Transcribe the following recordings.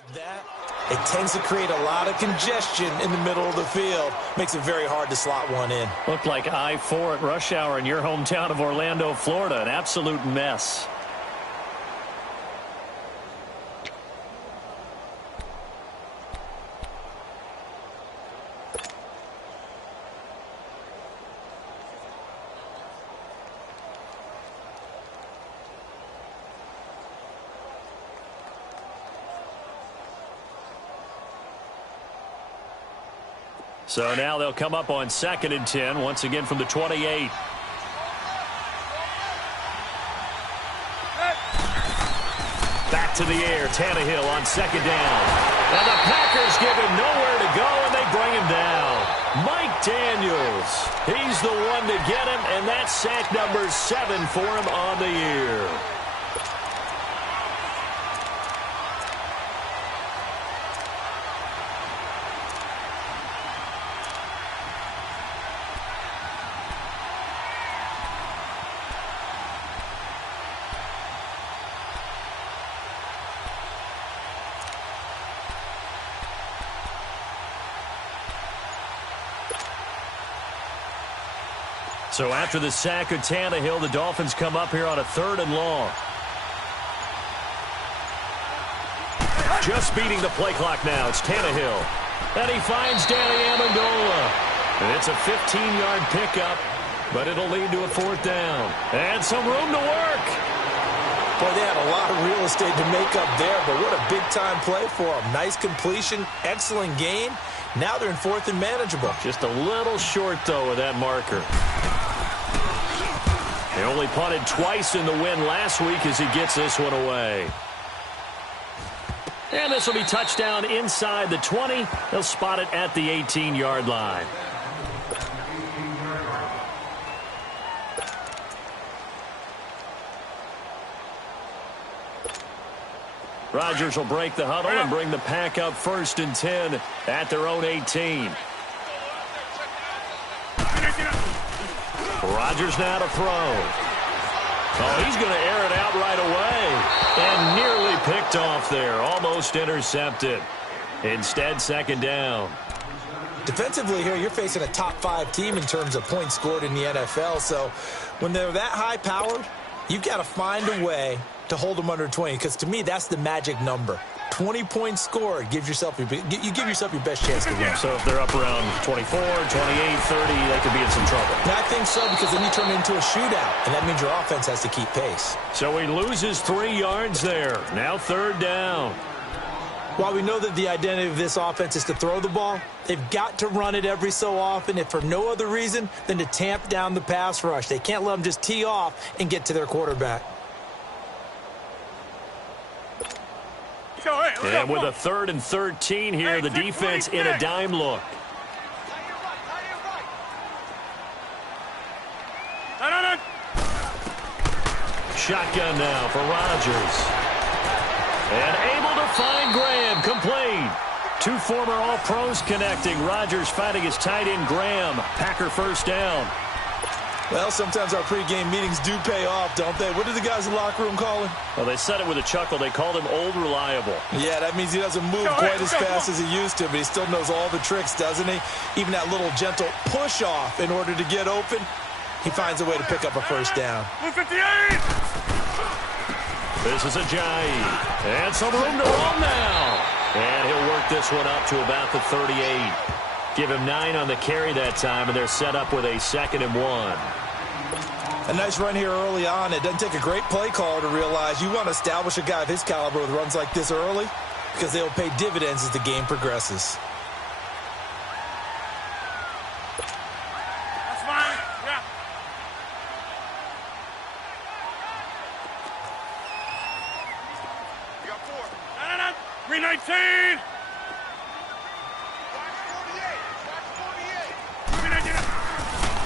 like that, it tends to create a lot of congestion in the middle of the field. Makes it very hard to slot one in. Looked like I-4 at rush hour in your hometown of Orlando, Florida. An absolute mess. So now they'll come up on 2nd and 10, once again from the 28. Back to the air, Tannehill on 2nd down. And the Packers give him nowhere to go, and they bring him down. Mike Daniels, he's the one to get him, and that's sack number 7 for him on the year. So after the sack of Tannehill, the Dolphins come up here on a 3rd and long. Just beating the play clock now. It's Tannehill. And he finds Danny Amendola. And it's a 15-yard pickup, but it'll lead to a 4th down. And some room to work. Boy, they had a lot of real estate to make up there, but what a big-time play for them. Nice completion, excellent gain. Now they're in 4th and manageable. Just a little short, though, of that marker. They only punted twice in the win last week as he gets this one away. And this will be touchdown inside the 20. They'll spot it at the 18-yard line. Rodgers will break the huddle and bring the pack up 1st and 10 at their own 18. Rodgers now to throw. Oh, he's going to air it out right away. And nearly picked off there. Almost intercepted. Instead, 2nd down. Defensively here, you're facing a top 5 team in terms of points scored in the NFL. So when they're that high-powered, you've got to find a way to hold them under 20, because to me, that's the magic number. 20 points scored, you give yourself your best chance to win. So if they're up around 24, 28, 30, they could be in some trouble. And I think so, because then you turn it into a shootout, and that means your offense has to keep pace. So he loses 3 yards there. Now 3rd down. While we know that the identity of this offense is to throw the ball, they've got to run it every so often, if for no other reason than to tamp down the pass rush. They can't let them just tee off and get to their quarterback. And with a 3rd and 13 here, the defense in a dime look. Shotgun now for Rodgers. And able to find Graham, complete. 2 former All-Pros connecting. Rodgers fighting his tight end Graham. Packer 1st down. Well, sometimes our pregame meetings do pay off, don't they? What do the guys in the locker room call him? Well, they said it with a chuckle. They called him Old Reliable. Yeah, that means he doesn't move quite as fast as he used to, but he still knows all the tricks, doesn't he? Even that little gentle push-off in order to get open, he finds a way to pick up a 1st down. 58! This is Ajayi. And some room to roam now. And he'll work this one up to about the 38. Give him 9 on the carry that time, and they're set up with a 2nd and 1. A nice run here early on. It doesn't take a great play caller to realize you want to establish a guy of his caliber with runs like this early, because they'll pay dividends as the game progresses. That's fine. Yeah. You got 4. No. 319.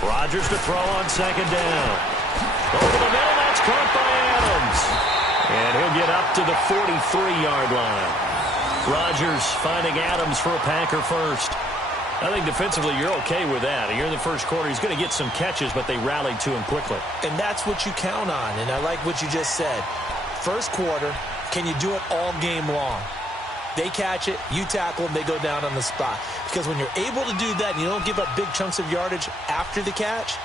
Rodgers to throw on 2nd down. Over the middle, that's caught by Adams. And he'll get up to the 43-yard line. Rodgers finding Adams for a Packer 1st. I think defensively you're okay with that. You're in the 1st quarter. He's going to get some catches, but they rallied to him quickly. And that's what you count on, and I like what you just said. 1st quarter, can you do it all game long? They catch it, you tackle them, they go down on the spot. Because when you're able to do that and you don't give up big chunks of yardage after the catch,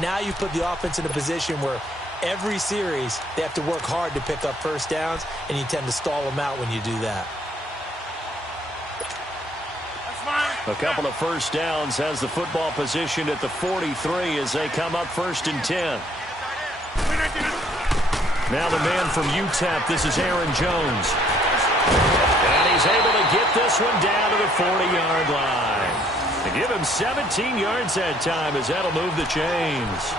now you put the offense in a position where every series they have to work hard to pick up first downs, and you tend to stall them out when you do that. A couple of first downs has the football position at the 43 as they come up 1st and 10. Now the man from UTEP, this is Aaron Jones. And he's able to get this one down to the 40-yard line. To give him 17 yards that time as that'll move the chains.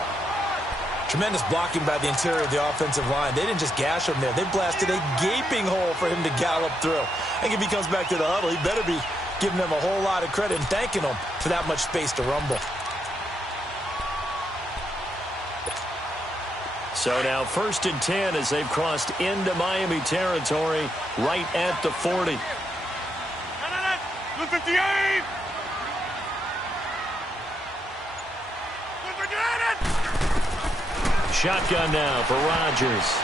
Tremendous blocking by the interior of the offensive line. They didn't just gash him there. They blasted a gaping hole for him to gallop through. I think if he comes back to the huddle, he better be giving them a whole lot of credit and thanking them for that much space to rumble. So now 1st and 10 as they've crossed into Miami territory right at the 40. 58! Shotgun now for Rodgers.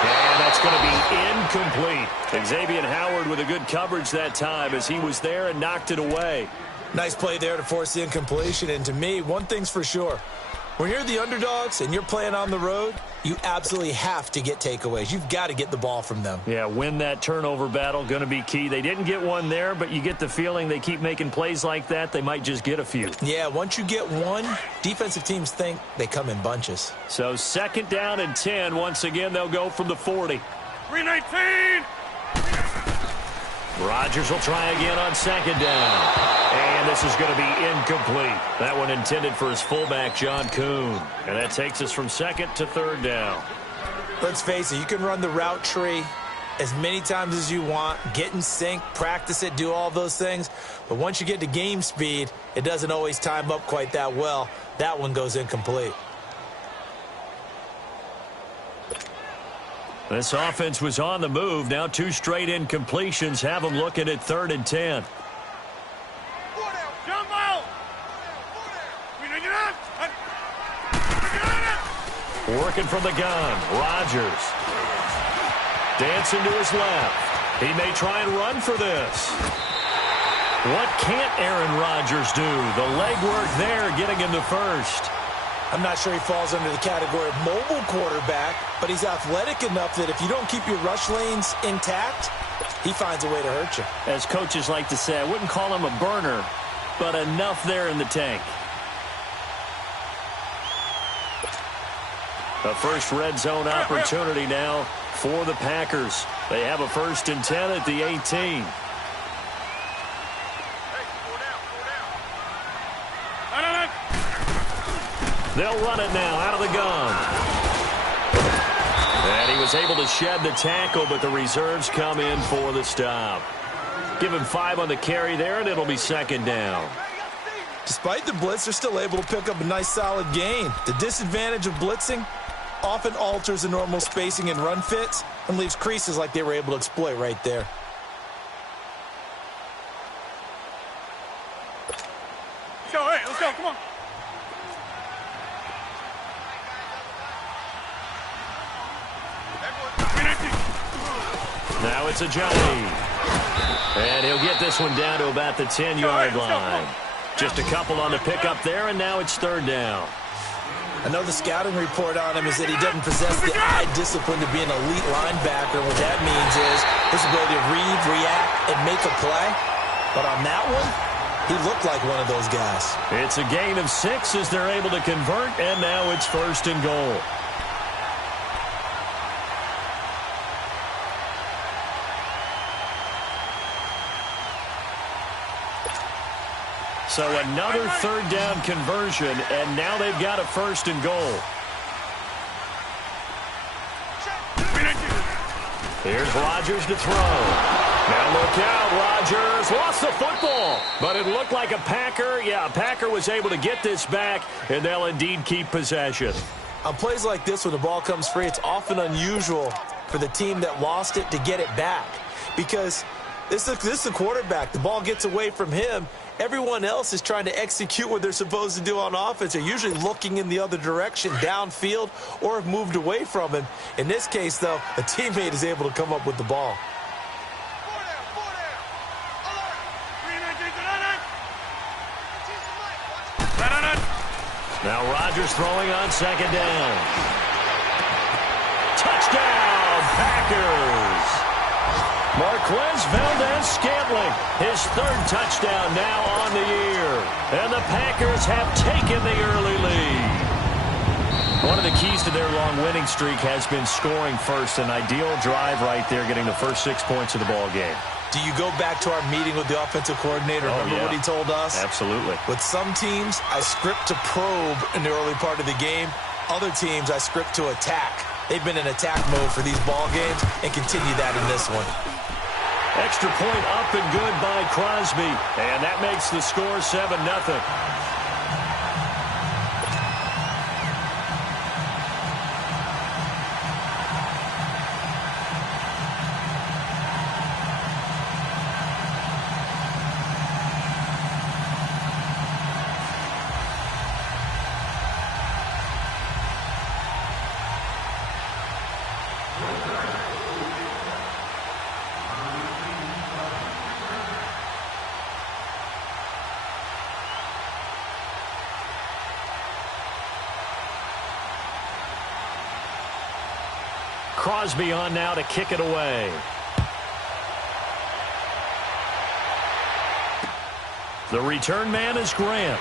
And that's going to be incomplete. Xavier Howard with a good coverage that time as he was there and knocked it away. Nice play there to force the incompletion. And to me, one thing's for sure. When you're the underdogs and you're playing on the road, you absolutely have to get takeaways. You've got to get the ball from them. Yeah, win that turnover battle, going to be key. They didn't get one there, but you get the feeling they keep making plays like that, they might just get a few. Yeah, once you get one, defensive teams think they come in bunches. So 2nd down and 10. Once again, they'll go from the 40. 319! Rodgers will try again on 2nd down. And this is going to be incomplete. That one intended for his fullback, John Kuhn. And that takes us from 2nd to 3rd down. Let's face it, you can run the route tree as many times as you want, get in sync, practice it, do all those things. But once you get to game speed, it doesn't always time up quite that well. That one goes incomplete. This offense was on the move. Now 2 straight incompletions have them looking at 3rd and 10. Working from the gun, Rodgers. Dancing to his left. He may try and run for this. What can't Aaron Rodgers do? The legwork there getting him the first. I'm not sure he falls under the category of mobile quarterback, but he's athletic enough that if you don't keep your rush lanes intact, he finds a way to hurt you. As coaches like to say, I wouldn't call him a burner, but enough there in the tank. A first red zone opportunity now for the Packers. They have a 1st and 10 at the 18. They'll run it now out of the gun. And he was able to shed the tackle, but the reserves come in for the stop. Give him 5 on the carry there, and it'll be 2nd down. Despite the blitz, they're still able to pick up a nice solid gain. The disadvantage of blitzing often alters the normal spacing and run fits and leaves creases like they were able to exploit right there. Let's go, come on. Now it's a Johnny. And he'll get this one down to about the 10-yard line. Just a couple on the pickup there, and now it's 3rd down. I know the scouting report on him is that he doesn't possess the eye discipline to be an elite linebacker. What that means is his ability to read, react, and make a play. But on that one, he looked like one of those guys. It's a gain of 6 as they're able to convert, and now it's 1st and goal. So another 3rd down conversion, and now they've got a 1st and goal. Here's Rodgers to throw. Now look out, Rodgers lost the football, but it looked like a Packer. Yeah, a Packer was able to get this back, and they'll indeed keep possession. On plays like this, when the ball comes free, it's often unusual for the team that lost it to get it back, because this is the quarterback. The ball gets away from him. Everyone else is trying to execute what they're supposed to do on offense. They're usually looking in the other direction, downfield, or have moved away from him. In this case, though, a teammate is able to come up with the ball. Now Rodgers throwing on second down. Touchdown, Packers! Marquez Valdez-Scantling, his third touchdown now on the year. And the Packers have taken the early lead. One of the keys to their long winning streak has been scoring first. An ideal drive right there, getting the first 6 points of the ball game. Do you go back to our meeting with the offensive coordinator? Remember what he told us? Absolutely. With some teams, I script to probe in the early part of the game. Other teams, I script to attack. They've been in attack mode for these ball games and continue that in this one. Extra point up and good by Crosby. And that makes the score 7-0. Crosby on now to kick it away. The return man is Grant.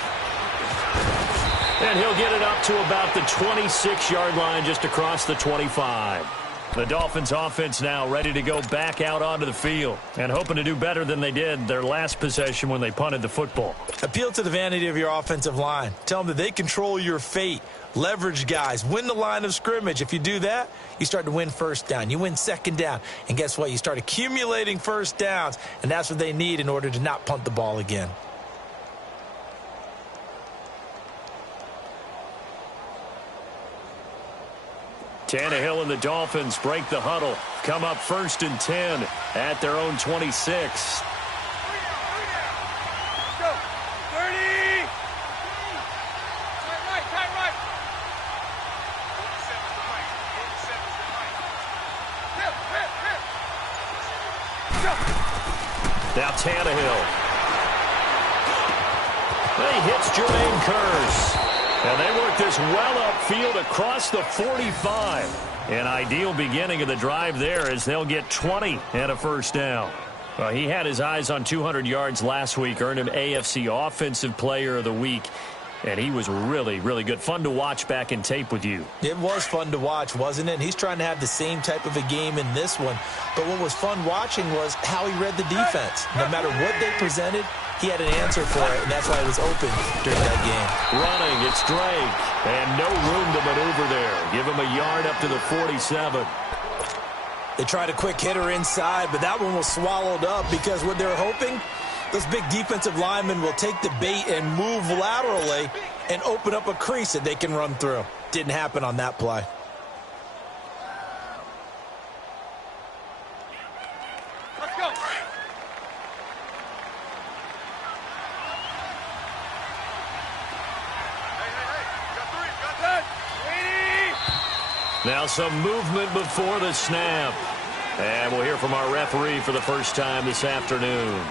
And he'll get it up to about the 26-yard line, just across the 25. The Dolphins offense now ready to go back out onto the field and hoping to do better than they did their last possession when they punted the football. Appeal to the vanity of your offensive line. Tell them that they control your fate. Leverage guys. Win the line of scrimmage. If you do that, you start to win first down. You win second down. And guess what? You start accumulating first downs. And that's what they need in order to not punt the ball again. Tannehill and the Dolphins break the huddle. Come up 1st and 10 at their own 26. Go. 30. Tight right. 47's the mic. 47's the mic. Hip. Now Tannehill. He hits Jermaine Kearse. And they work this well upfield across the 45. An ideal beginning of the drive there as they'll get 20 and a first down. Well, he had his eyes on 200 yards last week, earned him AFC Offensive Player of the Week. And he was really, really good. Fun to watch back in tape with you. It was fun to watch, wasn't it? And he's trying to have the same type of a game in this one. But what was fun watching was how he read the defense. No matter what they presented, he had an answer for it, and that's why it was open during that game. Running, it's Drake. And no room to maneuver there. Give him a yard up to the 47. They tried a quick hitter inside, but that one was swallowed up because what they're hoping, those big defensive linemen will take the bait and move laterally and open up a crease that they can run through. Didn't happen on that play. Let's go. Hey. Got 3. Got that. 80. Now some movement before the snap. And we'll hear from our referee for the first time this afternoon.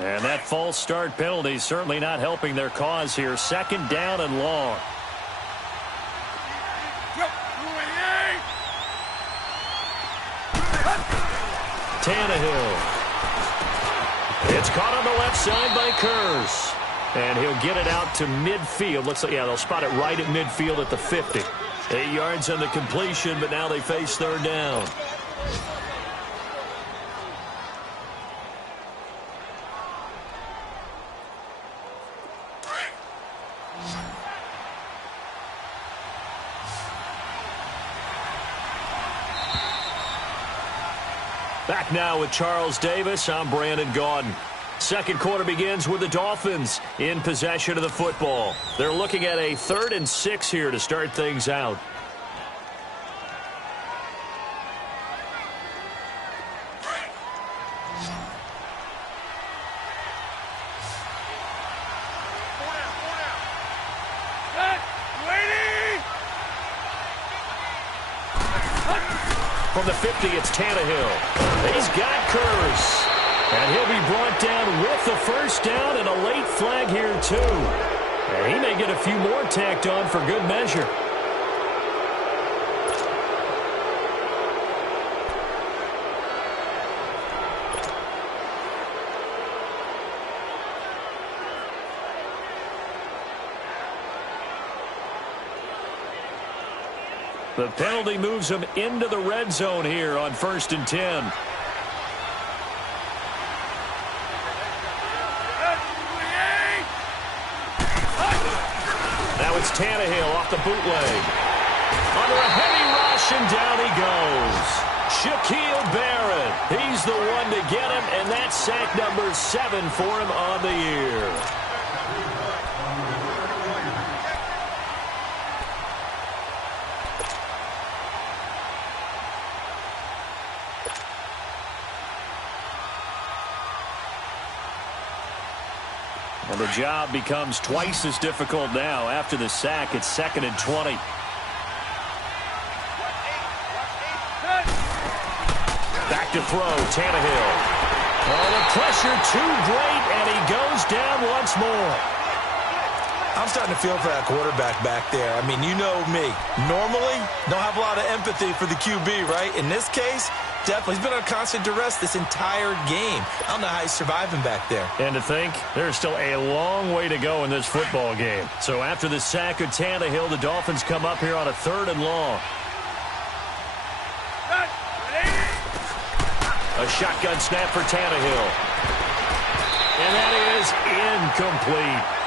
And that false start penalty certainly not helping their cause here. 2nd down and long. Tannehill. It's caught on the left side by Kearse. And he'll get it out to midfield. Looks like, they'll spot it right at midfield at the 50. 8 yards on the completion, but now they face 3rd down. Back now with Charles Davis. I'm Brandon Gaudin. Second quarter begins with the Dolphins in possession of the football. They're looking at a 3rd and 6 here to start things out. From the 50, it's Tannehill. He's got Curse. And he'll be brought down with the first down and a late flag here, too. And he may get a few more tacked on for good measure. The penalty moves him into the red zone here on 1st and 10. Now it's Tannehill off the bootleg. Under a heavy rush, and down he goes. Shaquille Barrett. He's the one to get him, and that's sack number 7 for him on the year. And the job becomes twice as difficult now. After the sack, it's 2nd and 20. Back to throw, Tannehill. Oh, the pressure too great, and he goes down once more. I'm starting to feel for that quarterback back there. I mean, you know me. Normally, don't have a lot of empathy for the QB, right? In this case, definitely. He's been on constant duress this entire game. I don't know how he's surviving back there. And to think, there's still a long way to go in this football game. So after the sack of Tannehill, the Dolphins come up here on a 3rd and long. A shotgun snap for Tannehill. And that is incomplete.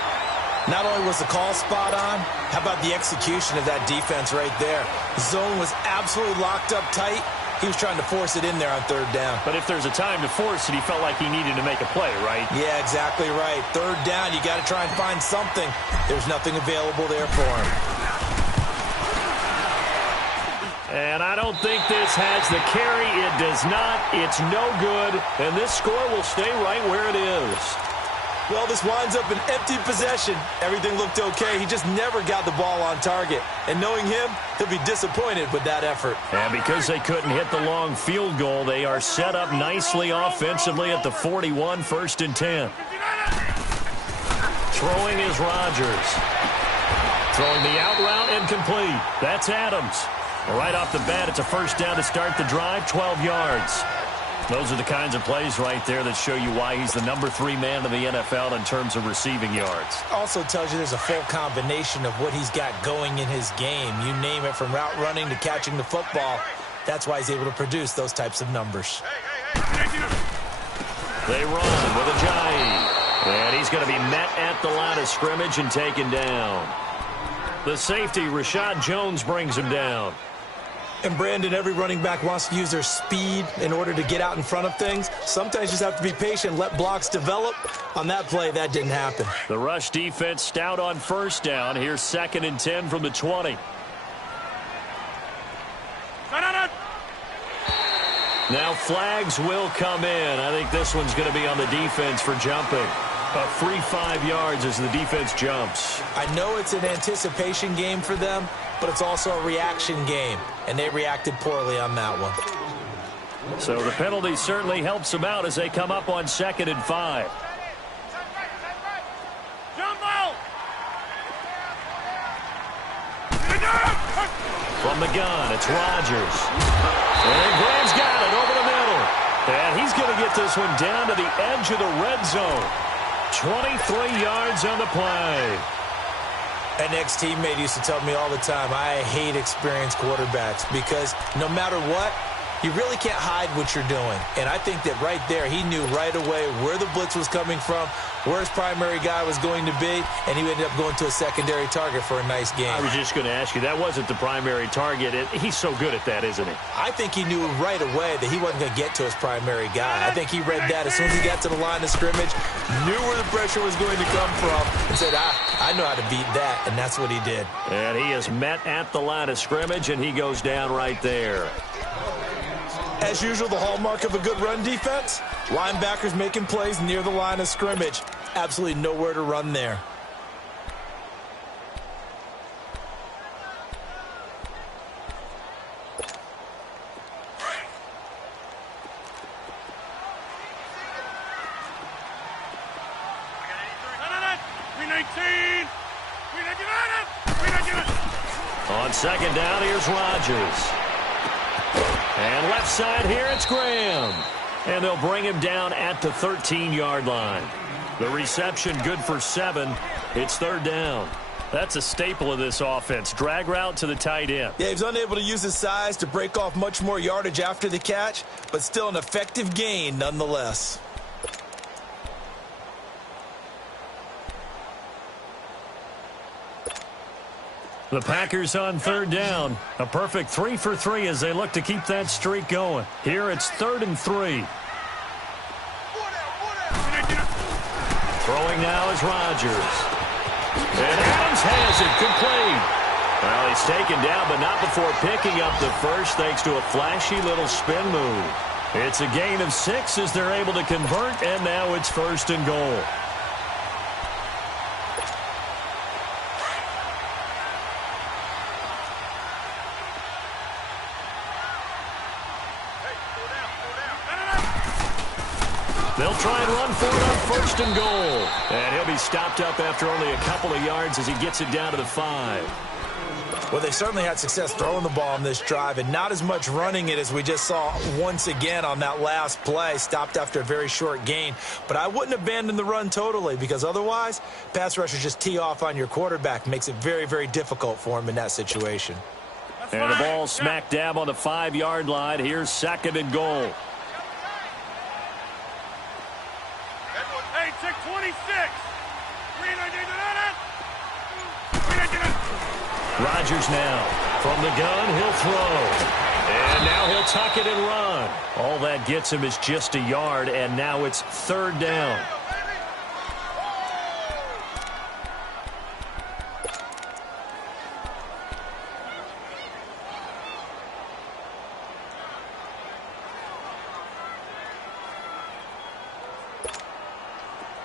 Not only was the call spot on, how about the execution of that defense right there? The zone was absolutely locked up tight. He was trying to force it in there on 3rd down. But if there's a time to force it, he felt like he needed to make a play, right? Yeah, exactly right. 3rd down, you got to try and find something. There's nothing available there for him. And I don't think this has the carry. It does not. It's no good. And this score will stay right where it is. Well, this winds up an empty possession. Everything looked okay. He just never got the ball on target. And knowing him, he'll be disappointed with that effort. And because they couldn't hit the long field goal, they are set up nicely offensively at the 41, 1st and 10. Throwing is Rodgers. Throwing the out route incomplete. That's Adams. Right off the bat, it's a first down to start the drive, 12 yards. Those are the kinds of plays right there that show you why he's the number 3 man in the NFL in terms of receiving yards. Also tells you there's a full combination of what he's got going in his game. You name it, from route running to catching the football. That's why he's able to produce those types of numbers. They run with Ajayi. And he's going to be met at the line of scrimmage and taken down. The safety, Rashad Jones, brings him down. And, Brandon, every running back wants to use their speed in order to get out in front of things. Sometimes you just have to be patient, let blocks develop. On that play, that didn't happen. The rush defense stout on 1st down. Here's 2nd and 10 from the 20. Now flags will come in. I think this one's going to be on the defense for jumping. A free 5 yards as the defense jumps. I know it's an anticipation game for them, but it's also a reaction game, and they reacted poorly on that one. So the penalty certainly helps them out as they come up on 2nd and 5. From the gun, it's Rodgers. And Graham's got it over the middle. And he's going to get this one down to the edge of the red zone. 23 yards on the play. An ex-teammate used to tell me all the time, I hate experienced quarterbacks because no matter what, you really can't hide what you're doing. And I think that right there, he knew right away where the blitz was coming from, where his primary guy was going to be, and he ended up going to a secondary target for a nice game. I was just going to ask you, that wasn't the primary target. He's so good at that, isn't he? I think he knew right away that he wasn't going to get to his primary guy. I think he read that as soon as he got to the line of scrimmage, knew where the pressure was going to come from, and said, I know how to beat that, and that's what he did. And he is met at the line of scrimmage, and he goes down right there. As usual, the hallmark of a good run defense, linebackers making plays near the line of scrimmage. Absolutely nowhere to run there. On second down, here's Rodgers. And left side here, it's Graham. And they'll bring him down at the 13-yard line. The reception good for 7. It's third down. That's a staple of this offense. Drag route to the tight end. Yeah, he's unable to use his size to break off much more yardage after the catch, but still an effective gain nonetheless. The Packers on third down. A perfect 3 for 3 as they look to keep that streak going. Here it's 3rd and 3. Throwing now is Rodgers. And Adams has it, complete. Well, he's taken down, but not before picking up the first thanks to a flashy little spin move. It's a gain of 6 as they're able to convert, and now it's 1st and goal. They'll try and run for it on 1st and goal. And he'll be stopped up after only a couple of yards as he gets it down to the 5. Well, they certainly had success throwing the ball on this drive and not as much running it as we just saw once again on that last play. Stopped after a very short gain. But I wouldn't abandon the run totally because otherwise, pass rushers just tee off on your quarterback. Makes it very, very difficult for him in that situation. And the ball smack dab on the 5-yard line. Here's 2nd and goal. Hey, check 26. Rodgers now. From the gun, he'll throw. And now he'll tuck it and run. All that gets him is just a yard, and now it's 3rd down.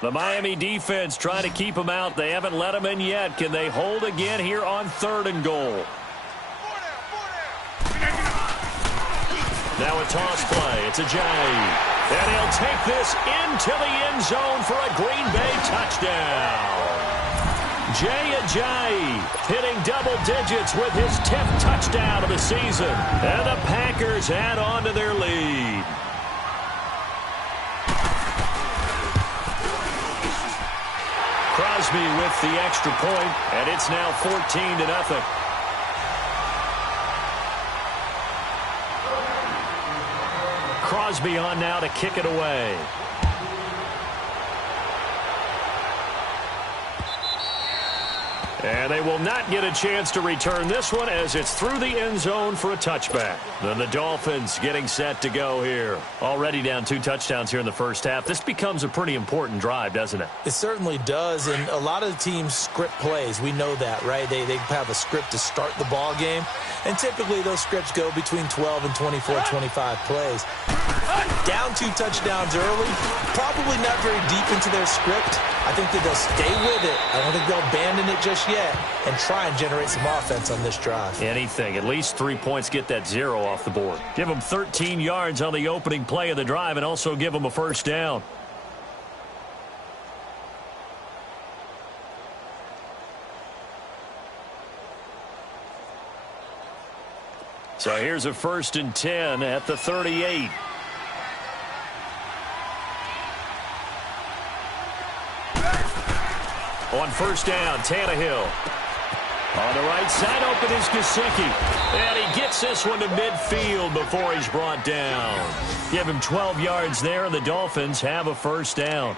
The Miami defense trying to keep him out. They haven't let him in yet. Can they hold again here on 3rd and goal? Now a toss play. It's Ajayi. And he'll take this into the end zone for a Green Bay touchdown. Jay Ajayi hitting double digits with his 10th touchdown of the season. And the Packers add on to their lead. Crosby with the extra point, and it's now 14-0. Crosby on now to kick it away. And they will not get a chance to return this one as it's through the end zone for a touchback. Then the Dolphins getting set to go here. Already down 2 touchdowns here in the first half. This becomes a pretty important drive, doesn't it? It certainly does, and a lot of the teams script plays. We know that, right? They have a script to start the ball game, and typically those scripts go between 12 and 24, 25 plays. Down 2 touchdowns early, probably not very deep into their script. I think that they'll stay with it. I don't think they'll abandon it just yet and try and generate some offense on this drive. Anything. At least 3 points, get that 0 off the board. Give them 13 yards on the opening play of the drive and also give them a 1st down. So here's a 1st and 10 at the 38. On 1st down, Tannehill. On the right side, open is Gesicki. And he gets this one to midfield before he's brought down. Give him 12 yards there, and the Dolphins have a 1st down.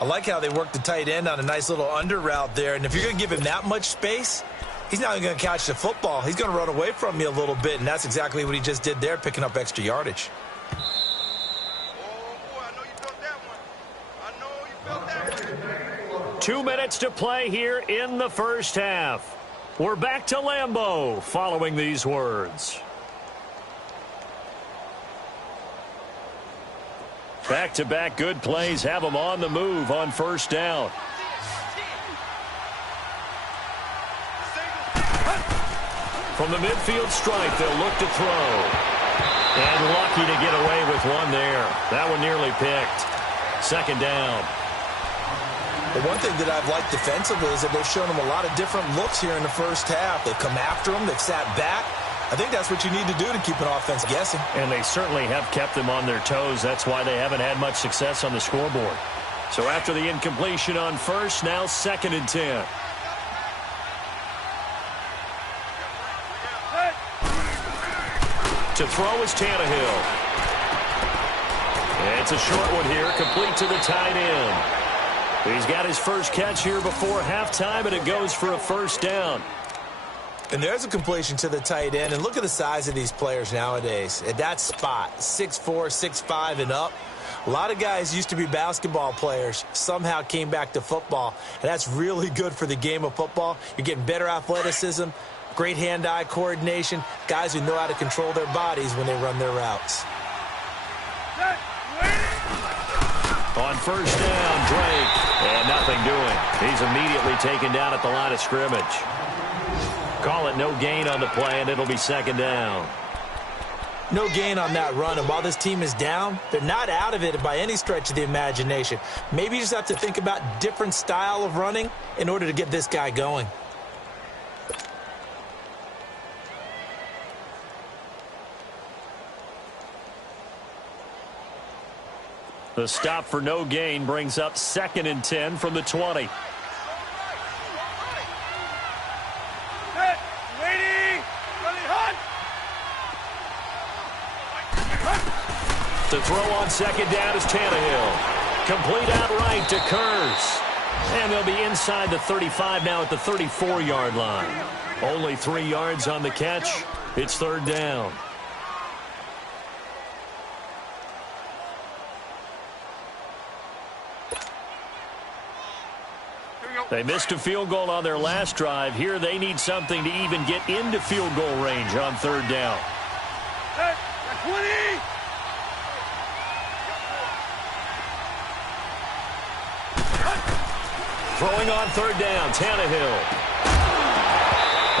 I like how they work the tight end on a nice little under route there. And if you're going to give him that much space, he's not even going to catch the football. He's going to run away from you a little bit, and that's exactly what he just did there, picking up extra yardage. 2 minutes to play here in the first half. We're back to Lambeau following these words. Back-to-back good plays have them on the move on 1st down. From the midfield stripe, they'll look to throw. And lucky to get away with one there. That one nearly picked. 2nd down. But one thing that I've liked defensively is that they've shown them a lot of different looks here in the first half. They've come after them. They've sat back. I think that's what you need to do to keep an offense guessing. And they certainly have kept them on their toes. That's why they haven't had much success on the scoreboard. So after the incompletion on first, now 2nd and 10. To throw is Tannehill. And it's a short one here, complete to the tight end. He's got his first catch here before halftime, and it goes for a first down. And there's a completion to the tight end. And look at the size of these players nowadays. At that spot, 6'4", 6'5", and up. A lot of guys used to be basketball players, somehow came back to football. And that's really good for the game of football. You're getting better athleticism, great hand-eye coordination, guys who know how to control their bodies when they run their routes. On first down, Drake. And nothing doing. He's immediately taken down at the line of scrimmage. Call it no gain on the play, and it'll be 2nd down. No gain on that run, and while this team is down, they're not out of it by any stretch of the imagination. Maybe you just have to think about different style of running in order to get this guy going. The stop for no gain brings up 2nd and 10 from the 20. To throw on 2nd down is Tannehill. Complete outright to Kurz. And they'll be inside the 35 now at the 34-yard line. Only 3 yards on the catch. It's 3rd down. They missed a field goal on their last drive. Here they need something to even get into field goal range on 3rd down. 20! Throwing on 3rd down, Tannehill.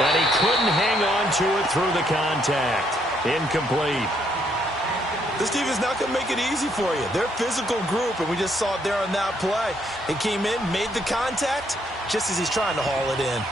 And he couldn't hang on to it through the contact. Incomplete. This team is not going to make it easy for you. They're a physical group, and we just saw it there on that play. They came in, made the contact, just as he's trying to haul it in.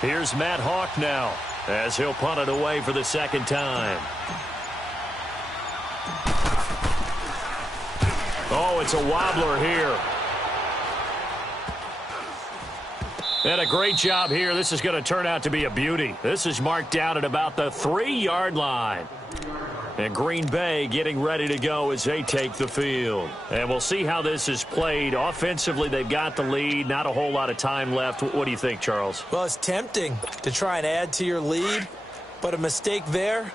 Here's Matt Hawk now, as he'll punt it away for the 2nd time. Oh, it's a wobbler here. And a great job here. This is going to turn out to be a beauty. This is marked down at about the 3-yard line. And Green Bay getting ready to go as they take the field. And we'll see how this is played. Offensively, they've got the lead. Not a whole lot of time left. What do you think, Charles? Well, it's tempting to try and add to your lead, but a mistake there,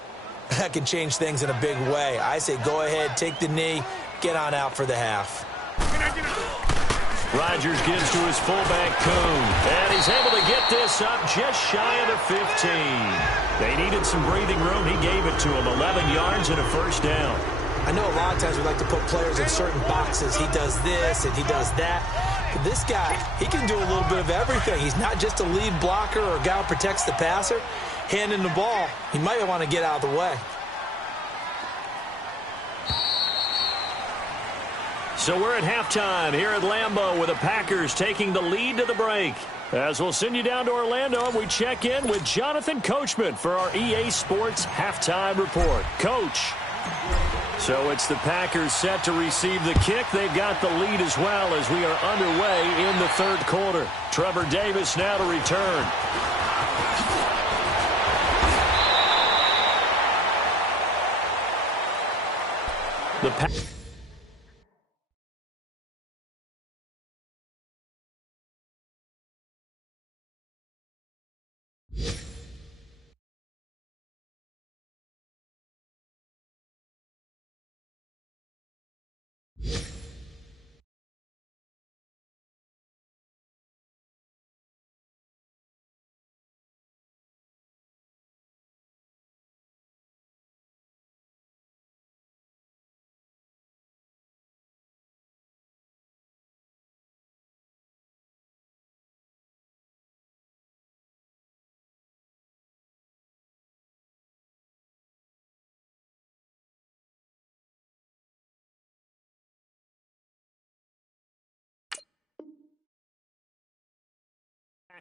that can change things in a big way. I say go ahead, take the knee, get on out for the half. Rodgers gives to his fullback, Kuhn. And he's able to get this up just shy of the 15. They needed some breathing room. He gave it to him. 11 yards and a first down. I know a lot of times we like to put players in certain boxes. He does this and he does that. But this guy, he can do a little bit of everything. He's not just a lead blocker or a guy who protects the passer. Handing the ball, he might want to get out of the way. So we're at halftime here at Lambeau with the Packers taking the lead to the break. As we'll send you down to Orlando, and we check in with Jonathan Coachman for our EA Sports Halftime Report. Coach. So it's the Packers set to receive the kick. They've got the lead as well as we are underway in the 3rd quarter. Trevor Davis now to return. The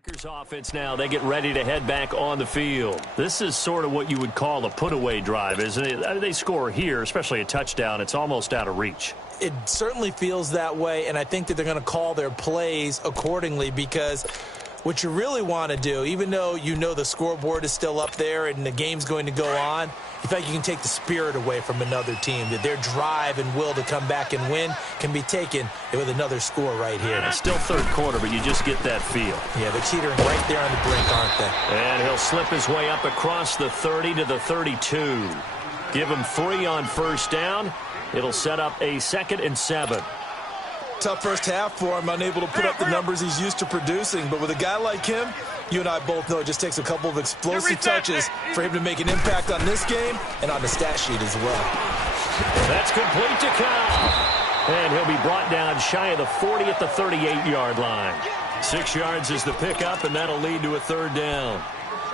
Packers offense now, they get ready to head back on the field. This is sort of what you would call a put-away drive, isn't it? They score here, especially a touchdown. It's almost out of reach. It certainly feels that way, and I think that they're going to call their plays accordingly because what you really want to do, even though you know the scoreboard is still up there and the game's going to go on, you feel like you can take the spirit away from another team, that their drive and will to come back and win can be taken with another score right here. It's still third quarter, but you just get that feel. Yeah, they're teetering right there on the brink, aren't they? And he'll slip his way up across the 30 to the 32. Give him 3 on first down. It'll set up a 2nd and 7. Tough first half for him, unable to put up the numbers he's used to producing. But with a guy like him, you and I both know it just takes a couple of explosive touches for him to make an impact on this game and on the stat sheet as well. That's complete to Kyle. And he'll be brought down shy of the 40 at the 38-yard line. 6 yards is the pickup, and that'll lead to a 3rd down.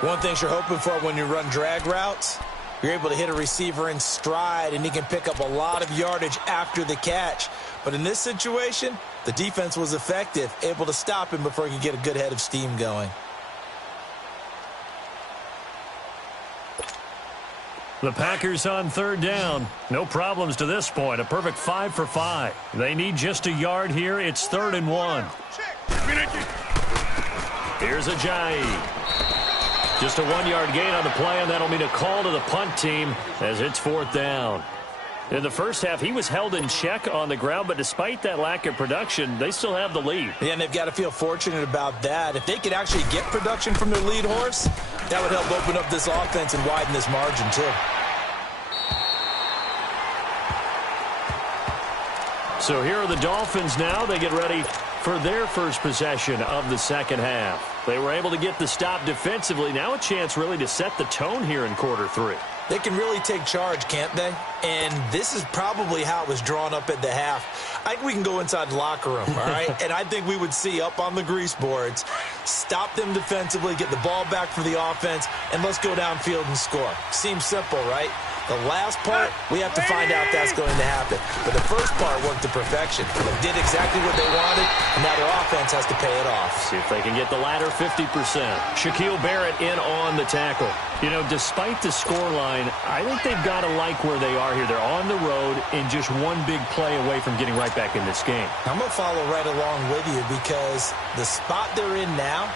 One thing you're hoping for when you run drag routes, you're able to hit a receiver in stride, and he can pick up a lot of yardage after the catch. But in this situation, the defense was effective, able to stop him before he could get a good head of steam going. The Packers on 3rd down. No problems to this point. A perfect 5 for 5. They need just a yard here. It's 3rd and 1. Here's Ajayi. Just a 1-yard gain on the play, and that'll mean a call to the punt team as it's 4th down. In the first half, he was held in check on the ground, but despite that lack of production, they still have the lead. Yeah, and they've got to feel fortunate about that. If they could actually get production from their lead horse, that would help open up this offense and widen this margin, too. So here are the Dolphins now. They get ready for their first possession of the second half. They were able to get the stop defensively. Now a chance really to set the tone here in quarter 3. They can really take charge, can't they? And this is probably how it was drawn up at the half. I think we can go inside the locker room, all right? And I think we would see up on the grease boards, stop them defensively, get the ball back for the offense, and let's go downfield and score. Seems simple, right? The last part, we have to find out that's going to happen. But the first part worked to perfection. They did exactly what they wanted, and now their offense has to pay it off. See if they can get the latter 50%. Shaquille Barrett in on the tackle. You know, despite the scoreline, I think they've got to like where they are here. They're on the road and just one big play away from getting right back in this game. I'm going to follow right along with you because the spot they're in now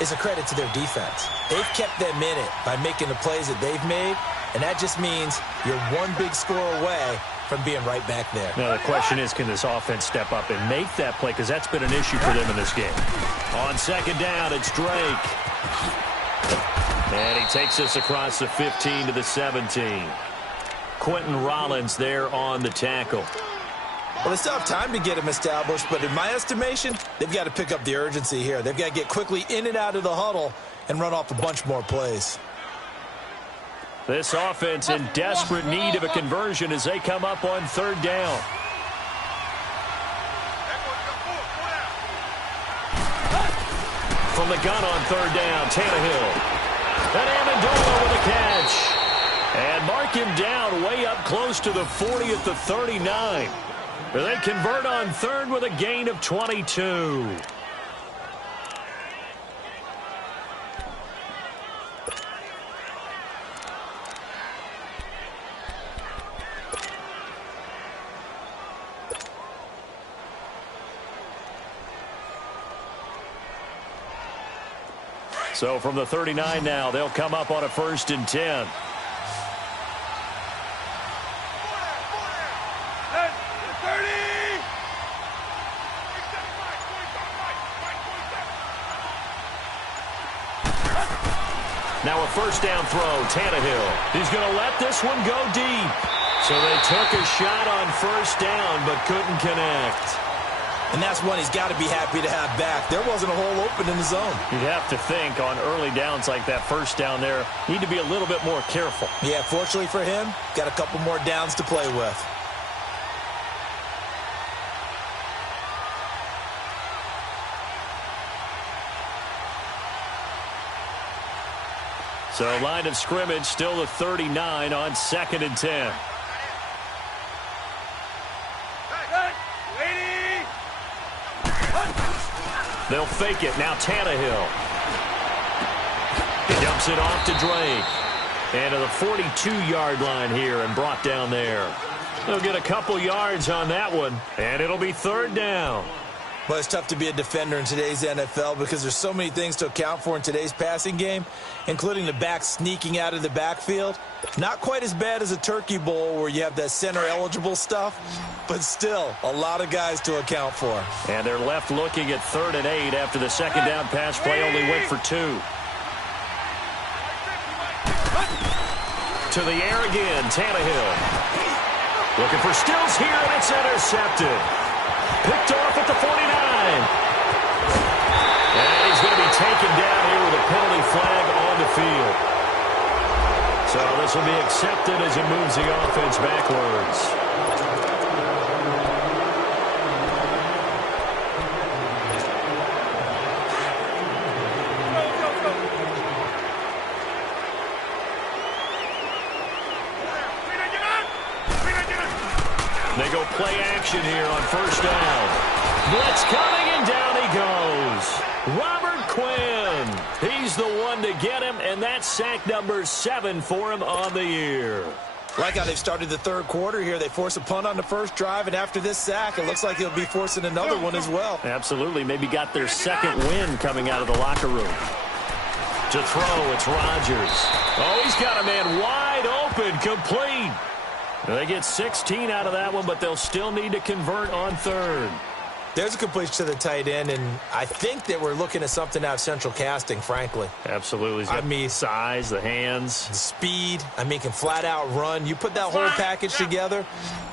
is a credit to their defense. They've kept them in it by making the plays that they've made, and that just means you're one big score away from being right back there. Now, the question is, can this offense step up and make that play? Because that's been an issue for them in this game. On 2nd down, it's Drake. And he takes us across the 15 to the 17. Quentin Rollins there on the tackle. Well, they still have time to get him established, but in my estimation, they've got to pick up the urgency here. They've got to get quickly in and out of the huddle and run off a bunch more plays. This offense in desperate need of a conversion as they come up on 3rd down. From the gun on 3rd down, Tannehill. And Amendola with a catch. And mark him down way up close to the 40 at the 39. They convert on 3rd with a gain of 22. So from the 39 now, they'll come up on a 1st and 10. Now a 1st down throw, Tannehill. He's going to let this one go deep. So they took a shot on 1st down, but couldn't connect. And that's one he's got to be happy to have back. There wasn't a hole open in the zone. You'd have to think on early downs like that 1st down there, need to be a little bit more careful. Yeah, fortunately for him, got a couple more downs to play with. So line of scrimmage still the 39 on 2nd and 10. They'll fake it. Now Tannehill. He dumps it off to Drake. And to the 42-yard line here and brought down there. They'll get a couple yards on that one, and it'll be third down. Well, it's tough to be a defender in today's NFL because there's so many things to account for in today's passing game, including the back sneaking out of the backfield. Not quite as bad as a turkey bowl where you have that center-eligible stuff, but still a lot of guys to account for. And they're left looking at 3rd and 8 after the second down pass play only went for 2. To the air again, Tannehill. Looking for Stills here, and it's intercepted. Picked off at the 49. And he's going to be taken down here with a penalty flag on the field. So this will be accepted as it moves the offense backwards. They go play action here on first down. Blitz coming, and down he goes. Robert Quinn. He's the one to get him, and that's sack number 7 for him on the year. Like how they've started the third quarter here. They force a punt on the first drive, and after this sack, it looks like they'll be forcing another one as well. Absolutely. Maybe got their second win coming out of the locker room. To throw, it's Rodgers. Oh, he's got a man wide open, complete. They get 16 out of that one, but they'll still need to convert on third. There's a completion to the tight end, and I think that we're looking at something out of central casting, frankly. Absolutely. I mean, size, the hands. The speed. I mean, can flat out run. You put that whole package together,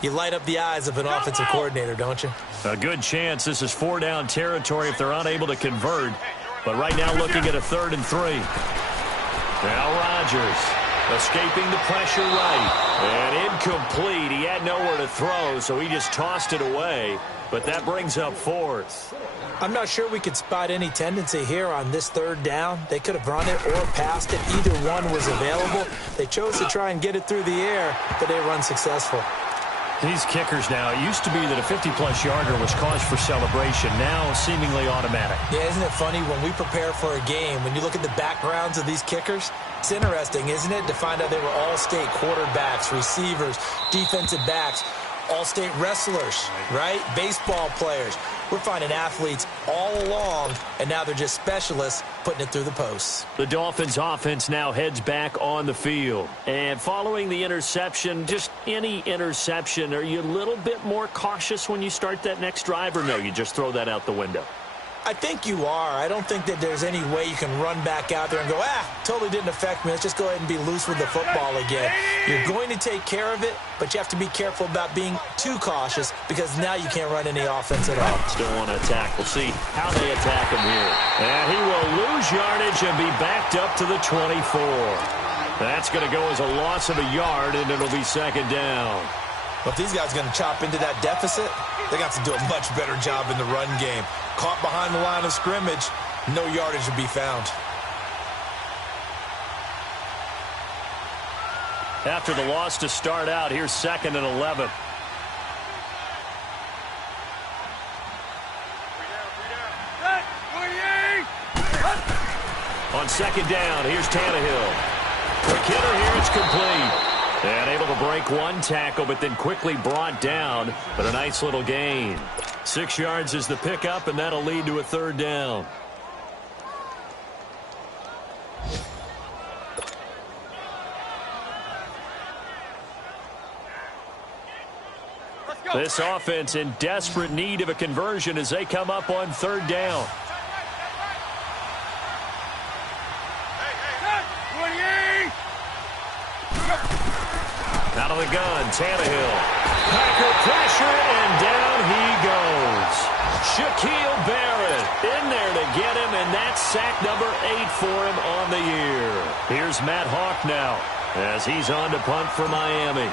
you light up the eyes of an offensive coordinator, don't you? A good chance this is 4-down territory if they're unable to convert. But right now looking at a 3rd and 3. Now Rodgers. Escaping the pressure right. And incomplete. He had nowhere to throw, so he just tossed it away. But that brings up 4th. I'm not sure we could spot any tendency here on this 3rd down. They could have run it or passed it. Either one was available. They chose to try and get it through the air, but they run successful. These kickers now, it used to be that a 50-plus yarder was cause for celebration. Now seemingly automatic. Yeah, isn't it funny when we prepare for a game, when you look at the backgrounds of these kickers, it's interesting, isn't it, to find out they were all-state quarterbacks, receivers, defensive backs, all-state wrestlers, right? Baseball players. We're finding athletes all along, and now they're just specialists putting it through the posts. The Dolphins' offense now heads back on the field. And following the interception, just any interception, are you a little bit more cautious when you start that next drive, or no, you just throw that out the window? I think you are. I don't think that there's any way you can run back out there and go, totally didn't affect me. Let's just go ahead and be loose with the football again. You're going to take care of it, but you have to be careful about being too cautious because now you can't run any offense at all. Still want to attack. We'll see how they attack him here. And he will lose yardage and be backed up to the 24. That's going to go as a loss of a yard, and it'll be 2nd down. Well, if these guys are going to chop into that deficit, they're going to have to do a much better job in the run game. Caught behind the line of scrimmage, no yardage to be found. After the loss to start out, here's 2nd and 11. On 2nd down, here's Tannehill. Quick hitter here, it's complete. And able to break one tackle, but then quickly brought down. But a nice little gain. 6 yards is the pickup, and that'll lead to a 3rd down. This offense in desperate need of a conversion as they come up on 3rd down. Out of the gun, Tannehill. Packer pressure, and down he goes. Shaquille Barrett in there to get him, and that's sack number 8 for him on the year. Here's Matt Hawk now as he's on to punt for Miami.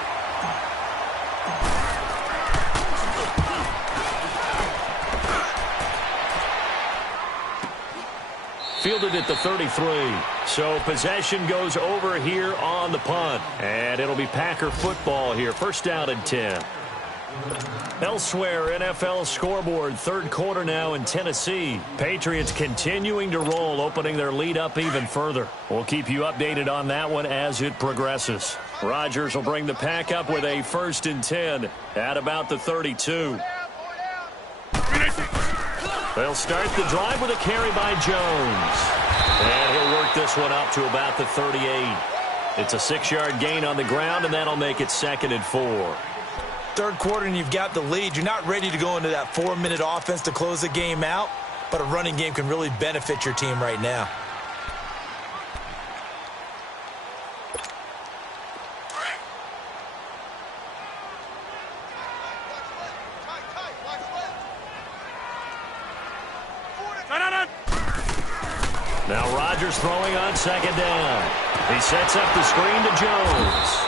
Fielded at the 33. So possession goes over here on the punt. And it'll be Packer football here. 1st down and 10. Elsewhere, NFL scoreboard, third quarter now in Tennessee. Patriots continuing to roll, opening their lead up even further. We'll keep you updated on that one as it progresses. Rodgers will bring the pack up with a 1st and 10 at about the 32. They'll start the drive with a carry by Jones. And he'll work this one up to about the 38. It's a 6-yard gain on the ground, and that'll make it 2nd and 4. Third quarter and you've got the lead. You're not ready to go into that 4-minute offense to close the game out, but a running game can really benefit your team right now. Now Rodgers throwing on 2nd down. He sets up the screen to Jones.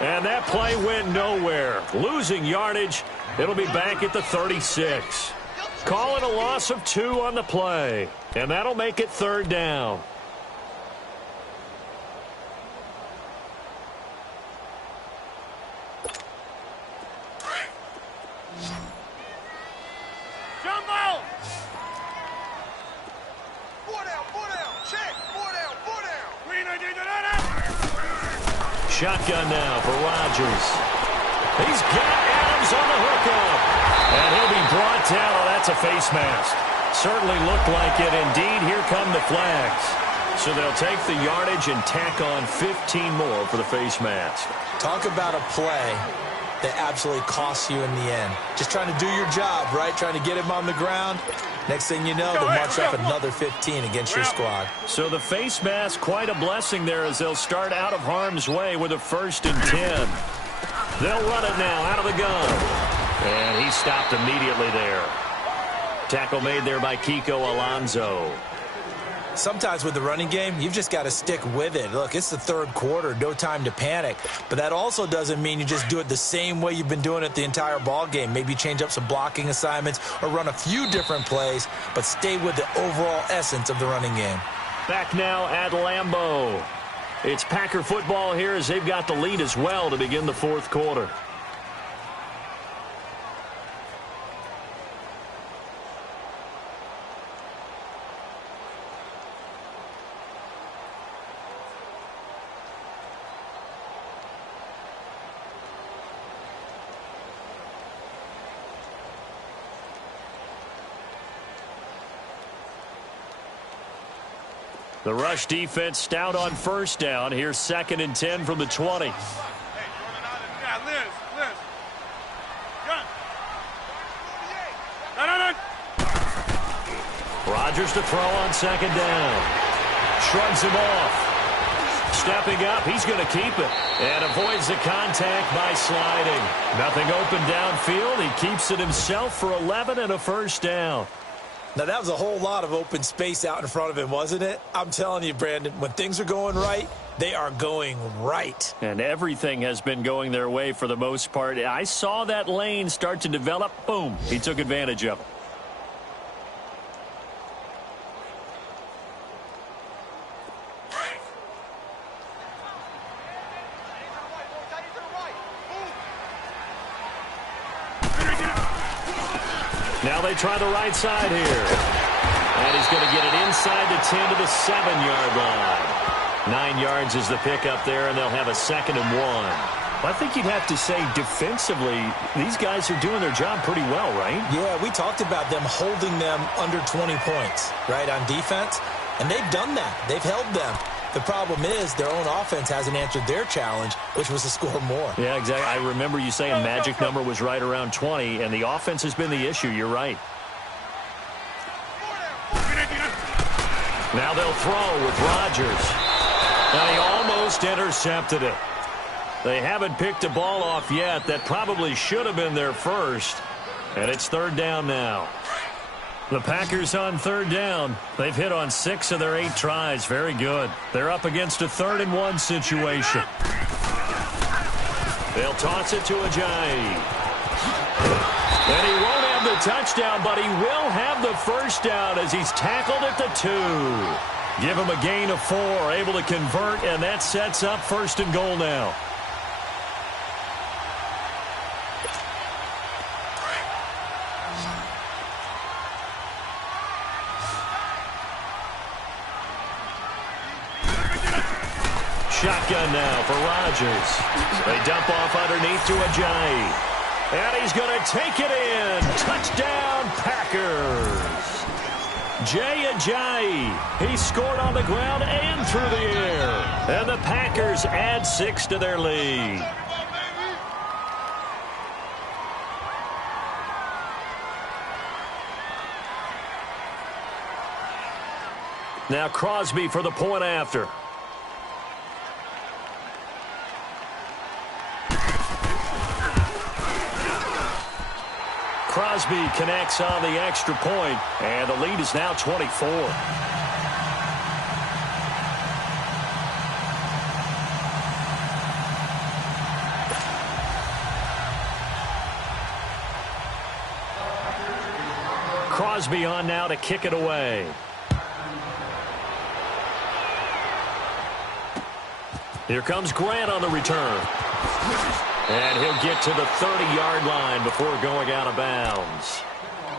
And that play went nowhere. Losing yardage. It'll be back at the 36. Call it a loss of 2 on the play. And that'll make it 3rd down. Jumbo! Shotgun now for Rodgers. He's got Adams on the hookup. And he'll be brought down. Oh, that's a face mask. Certainly looked like it. Indeed, here come the flags. So they'll take the yardage and tack on 15 more for the face mask. Talk about a play that absolutely costs you in the end. Just trying to do your job, right? Trying to get him on the ground. Next thing you know, they'll march up another 15 against your squad. So the face mask, quite a blessing there as they'll start out of harm's way with a 1st and 10. They'll run it now out of the gun. And he stopped immediately there. Tackle made there by Kiko Alonso. Sometimes with the running game, you've just got to stick with it. Look, it's the third quarter, no time to panic. But that also doesn't mean you just do it the same way you've been doing it the entire ball game. Maybe change up some blocking assignments or run a few different plays, but stay with the overall essence of the running game. Back now at Lambeau. It's Packer football here as they've got the lead as well to begin the fourth quarter. The rush defense stout on 1st down. Here's 2nd and 10 from the 20. Hey, Liz. Gun. No. Rodgers to throw on 2nd down. Shrugs him off. Stepping up, he's going to keep it. And avoids the contact by sliding. Nothing open downfield. He keeps it himself for 11 and a 1st down. Now, that was a whole lot of open space out in front of him, wasn't it? I'm telling you, Brandon, when things are going right, they are going right. And everything has been going their way for the most part. I saw that lane start to develop. Boom. He took advantage of it. Now they try the right side here. And he's going to get it inside the 10 to the 7-yard line. 9 yards is the pickup there, and they'll have a 2nd and 1. I think you'd have to say defensively, these guys are doing their job pretty well, right? Yeah, we talked about them holding them under 20 points, right, on defense. And they've done that. They've held them. The problem is their own offense hasn't answered their challenge, which was to score more. Yeah, exactly. I remember you saying magic number was right around 20, and the offense has been the issue. You're right. Now they'll throw with Rodgers. And he almost intercepted it. They haven't picked a ball off yet. That probably should have been their first. And it's 3rd down now. The Packers on 3rd down. They've hit on 6 of their 8 tries. Very good. They're up against a 3rd and 1 situation. They'll toss it to Ajayi. And he won't have the touchdown, but he will have the 1st down as he's tackled at the 2. Give him a gain of 4, able to convert, and that sets up 1st and goal now. shotgun now for Rodgers. They dump off underneath to Ajayi. And he's going to take it in. Touchdown, Packers. Jay Ajayi. He scored on the ground and through the air. And the Packers add 6 to their lead. Now Crosby for the point after. Crosby connects on the extra point, and the lead is now 24. Crosby on now to kick it away. Here comes Grant on the return. And he'll get to the 30-yard line before going out of bounds.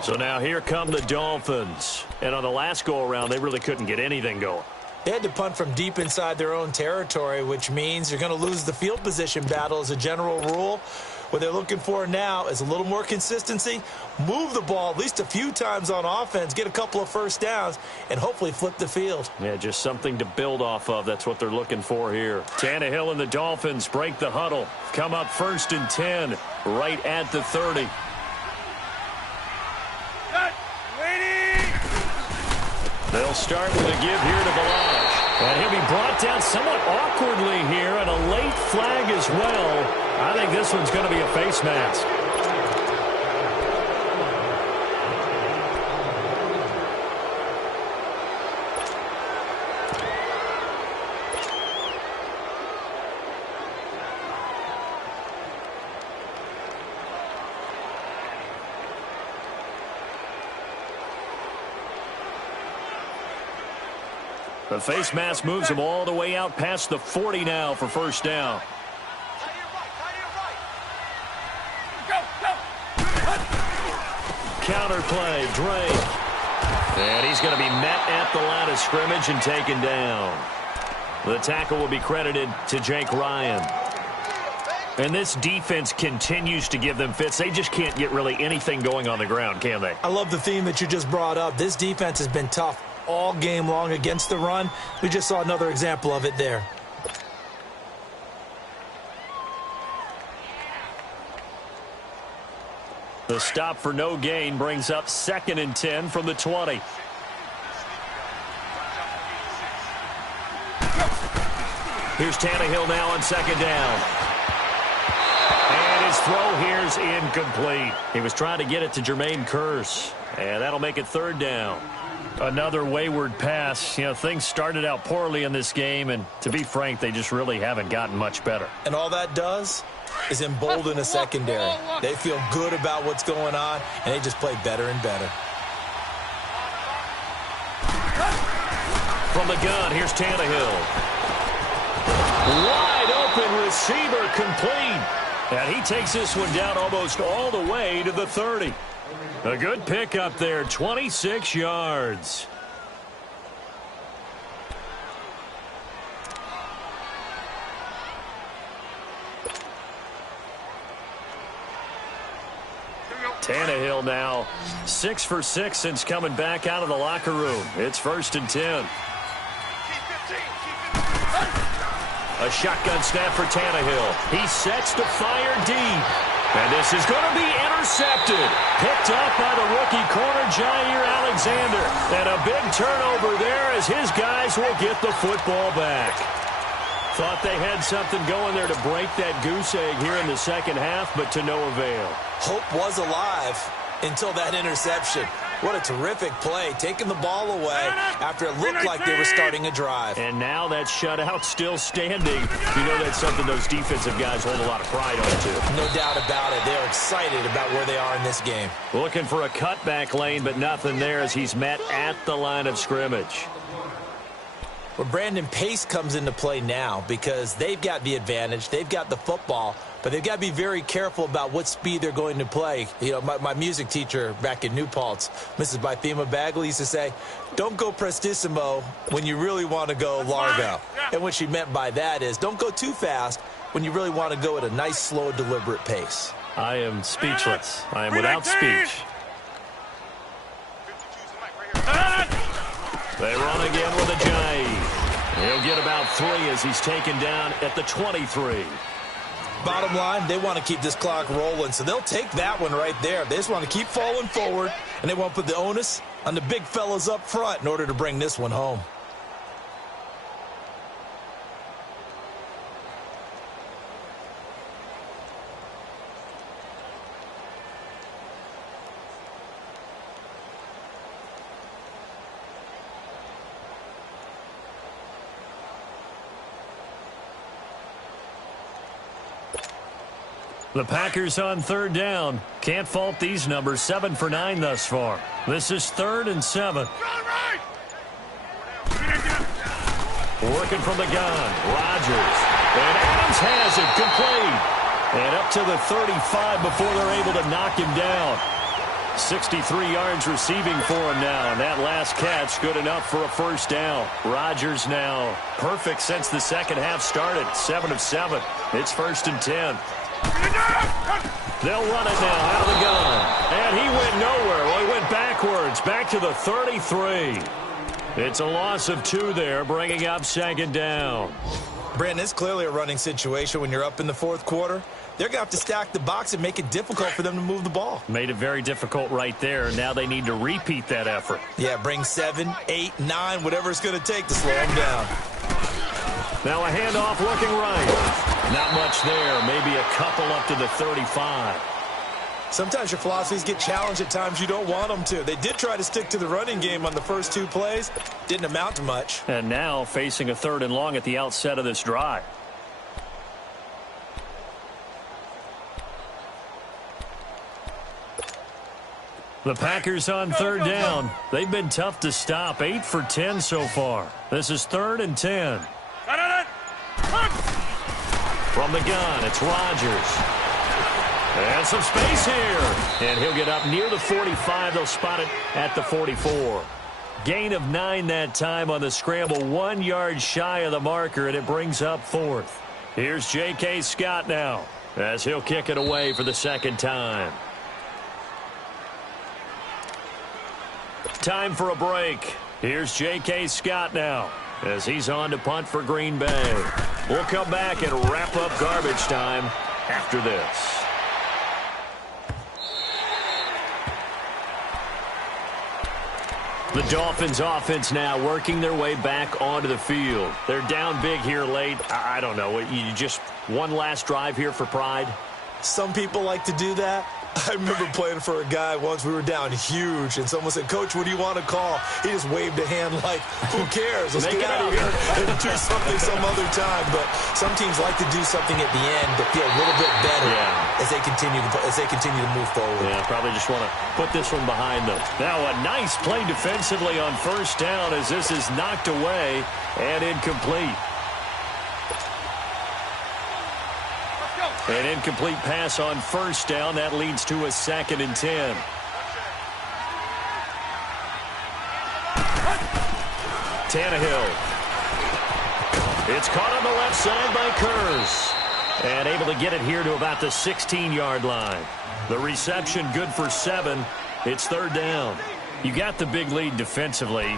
So now here come the Dolphins. And on the last go-around, they really couldn't get anything going. They had to punt from deep inside their own territory, which means you're going to lose the field position battle as a general rule. What they're looking for now is a little more consistency, move the ball at least a few times on offense, get a couple of first downs, and hopefully flip the field. Yeah, just something to build off of. That's what they're looking for here. Tannehill and the Dolphins break the huddle. Come up 1st and 10, right at the 30. They'll start with a give here to Balazs. And he'll be brought down somewhat awkwardly here, and a late flag as well. I think this one's going to be a face mask. The face mask moves him all the way out past the 40 now for first down. Counter play, Drake. And he's going to be met at the line of scrimmage and taken down. The tackle will be credited to Jake Ryan. And this defense continues to give them fits. They just can't get really anything going on the ground, can they? I love the theme that you just brought up. This defense has been tough all game long against the run. We just saw another example of it there. The stop for no gain brings up 2nd and 10 from the 20. Here's Tannehill now on 2nd down. And his throw here's incomplete. He was trying to get it to Jermaine Kearse. And that'll make it 3rd down. Another wayward pass. You know, things started out poorly in this game, and to be frank, they just really haven't gotten much better. And all that does is embolden a secondary. They feel good about what's going on, and they just play better and better. From the gun, here's Tannehill. Wide open receiver complete. And he takes this one down almost all the way to the 30. A good pickup there, 26 yards. Tannehill now 6 for 6 since coming back out of the locker room. It's 1st and 10. A shotgun snap for Tannehill. He sets to fire deep. And this is going to be intercepted. Picked up by the rookie corner, Jair Alexander. And a big turnover there as his guys will get the football back. Thought they had something going there to break that goose egg here in the second half, but to no avail. Hope was alive until that interception. What a terrific play, taking the ball away after it looked like they were starting a drive. And now that shutout still standing. You know that's something those defensive guys hold a lot of pride on, too. No doubt about it. They're excited about where they are in this game. Looking for a cutback lane, but nothing there as he's met at the line of scrimmage. Well, Brandon, pace comes into play now because they've got the advantage. They've got the football, but they've got to be very careful about what speed they're going to play. You know, my music teacher back in New Paltz, Mrs. Bythema Bagley, used to say, don't go prestissimo when you really want to go largo. And what she meant by that is don't go too fast when you really want to go at a nice, slow, deliberate pace. I am speechless. I am without speech. They run again with a J. He'll get about 3 as he's taken down at the 23. Bottom line, they want to keep this clock rolling, so they'll take that one right there. They just want to keep falling forward, and they want to put the onus on the big fellas up front in order to bring this one home. The Packers on 3rd down. Can't fault these numbers. 7 for 9 thus far. This is 3rd and 7. Working from the gun. Rodgers. And Adams has it. Complete. And up to the 35 before they're able to knock him down. 63 yards receiving for him now. And that last catch good enough for a first down. Rodgers now perfect since the second half started. 7 of 7. It's 1st and 10. They'll run it now out of the gun. And he went nowhere. Well, he went backwards. Back to the 33. It's a loss of 2 there, bringing up 2nd down. Brandon, it's clearly a running situation when you're up in the 4th quarter. They're going to have to stack the box and make it difficult for them to move the ball. Made it very difficult right there. Now they need to repeat that effort. Yeah, bring 7, 8, 9, whatever it's going to take to slow them down. Now a handoff looking right. Not much there. Maybe a couple up to the 35. Sometimes your philosophies get challenged at times you don't want them to. They did try to stick to the running game on the first 2 plays. Didn't amount to much. And now facing a 3rd and long at the outset of this drive. The Packers on 3rd down. They've been tough to stop. 8 for 10 so far. This is 3rd and 10. From the gun, it's Rodgers. And some space here. And he'll get up near the 45. They'll spot it at the 44. Gain of 9 that time on the scramble. 1 yard shy of the marker, and it brings up 4th. Here's J.K. Scott now as he'll kick it away for the 2nd time. Time for a break. Here's J.K. Scott now as he's on to punt for Green Bay. We'll come back and wrap up garbage time after this. The Dolphins offense now working their way back onto the field. They're down big here late. I don't know. You just one last drive here for pride? Some people like to do that. I remember playing for a guy once. We were down huge, and someone said, "Coach, what do you want to call?" He just waved a hand like, "Who cares? Let's get out of here and do something some other time." But some teams like to do something at the end to feel a little bit better as they continue to move forward. Yeah, probably just want to put this one behind them. Now a nice play defensively on 1st down as this is knocked away and incomplete. An incomplete pass on 1st down. That leads to a 2nd and 10. Tannehill. It's caught on the left side by Kurz. And able to get it here to about the 16-yard line. The reception good for 7. It's 3rd down. You got the big lead defensively.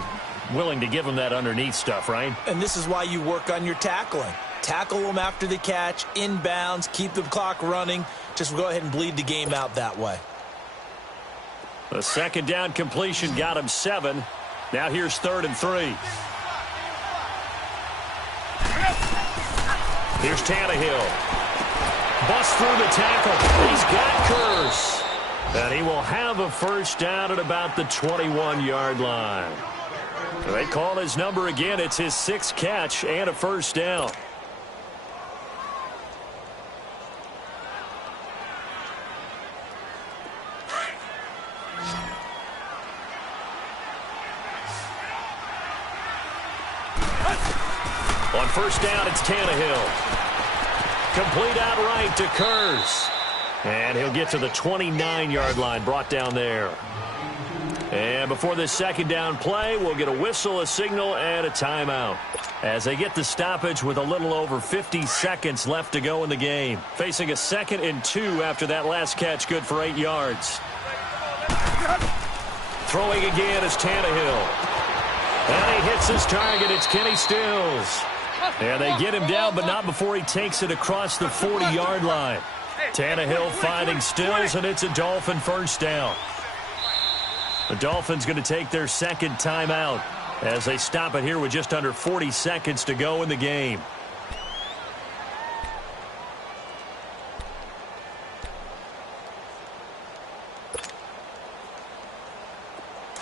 Willing to give them that underneath stuff, right? And this is why you work on your tackling. Tackle them after the catch, inbounds, keep the clock running. Just go ahead and bleed the game out that way. The 2nd down completion got him 7. Now here's 3rd and 3. Here's Tannehill. Busts through the tackle. He's got Kurz. And he will have a first down at about the 21-yard line. They call his number again. It's his 6th catch and a first down. On first down, it's Tannehill. Complete out right to Kurz. And he'll get to the 29-yard line, brought down there. And before this second down play, we'll get a whistle, a signal, and a timeout. As they get the stoppage with a little over 50 seconds left to go in the game. Facing a 2nd and 2 after that last catch, good for 8 yards. Throwing again is Tannehill. And he hits his target. It's Kenny Stills. And they get him down, but not before he takes it across the 40-yard line. Tannehill finding Stills, and it's a Dolphin first down. The Dolphins going to take their second timeout as they stop it here with just under 40 seconds to go in the game.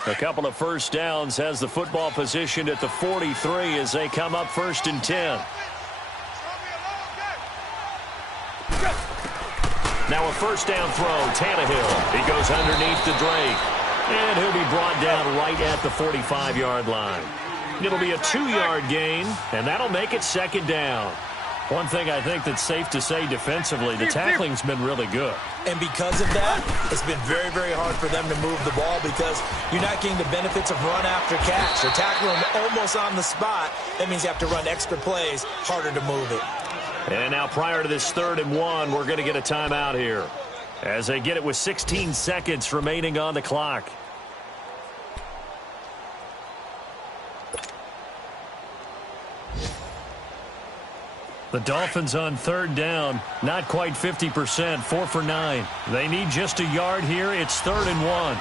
A couple of first downs has the football positioned at the 43 as they come up 1st and 10. Now a first down throw, Tannehill. He goes underneath to Drake. And he'll be brought down right at the 45-yard line. It'll be a 2-yard gain, and that'll make it 2nd down. One thing I think that's safe to say defensively, the tackling's been really good. And because of that, it's been very, very hard for them to move the ball because you're not getting the benefits of run after catch. They're tackling them almost on the spot. That means you have to run extra plays, harder to move it. And now prior to this 3rd and 1, we're going to get a timeout here as they get it with 16 seconds remaining on the clock. The Dolphins on 3rd down, not quite 50%, 4 for 9. They need just a yard here. It's 3rd and 1.